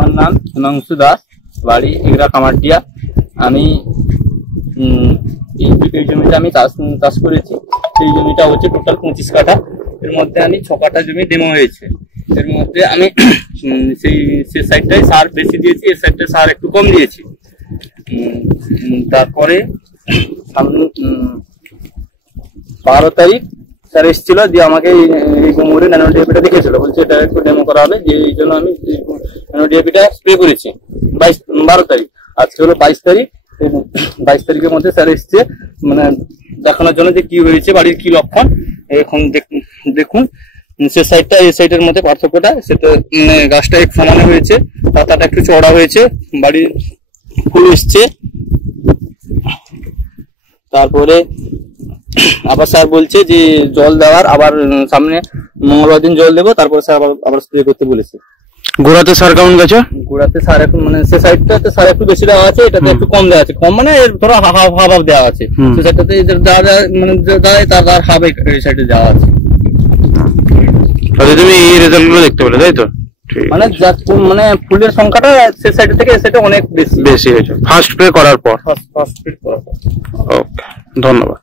আমার নাম হিমাংশু দাস, বাড়ি এগরা কামারটিয়া। আমি এই জমিটা আমি চাষ করেছি। এই জমিটা হচ্ছে টোটাল 25 কাঠা। এর মধ্যে আমি 6 কাঠা জমি ডেমো হয়েছে। এর মধ্যে আমি সেই সাইডটায় সার বেশি দিয়েছি, এর সাইডটায় সার একটু কম দিয়েছি। তারপরে 12 তারিখ স্যার এসেছিল, দিয়ে আমাকে এই গোমরে ন্যানো ডিএপিটা দেখেছিল, বলছে এটা একটু ডেমো করা হবে, যে এই জন্য আমি ন্যানো ডিএপিটা স্প্রে করেছি 12 তারিখ। আজকে হলো 22 তারিখ। 22 তারিখের মধ্যে স্যার এসছে মানে দেখানোর জন্য যে কি হয়েছে, বাড়ির কি লক্ষণ। এখন দেখুন সে সাইডটা এই সাইডের মধ্যে পার্থক্যটা, সেটা গাছটা এক সমানে হয়েছে, পাতাটা একটু চওড়া হয়েছে, বাড়ির ফুল এসছে। তারপরে আবার স্যার বলছে যে জল দেওয়ার, আবার সামনে মঙ্গলবার দিন জল দেবো, তারপরে স্যার আবার স্প্রে করতে বলেছে। গোড়াতে সার কেমন গেছে? গোড়াতে সার এখন মানে সে সাইডটাতে সার একটু বেশি দেওয়া আছে, এটাতে একটু কম দেওয়া আছে। কম মানে ধরো হাফ দেওয়া আছে, সে সাইডটাতে মানে তার হাফ এই সাইডে দেওয়া আছে। তুমি এই রেজাল্ট গুলো দেখতে পেলে, তাই তো? মানে মানে ফুলের সংখ্যাটা সে সাইড থেকে এই সাইডে অনেক বেশি হয়েছে ফার্স্ট স্প্রে করার পর। ফার্স্ট স্প্রে করার পর। ওকে, ধন্যবাদ।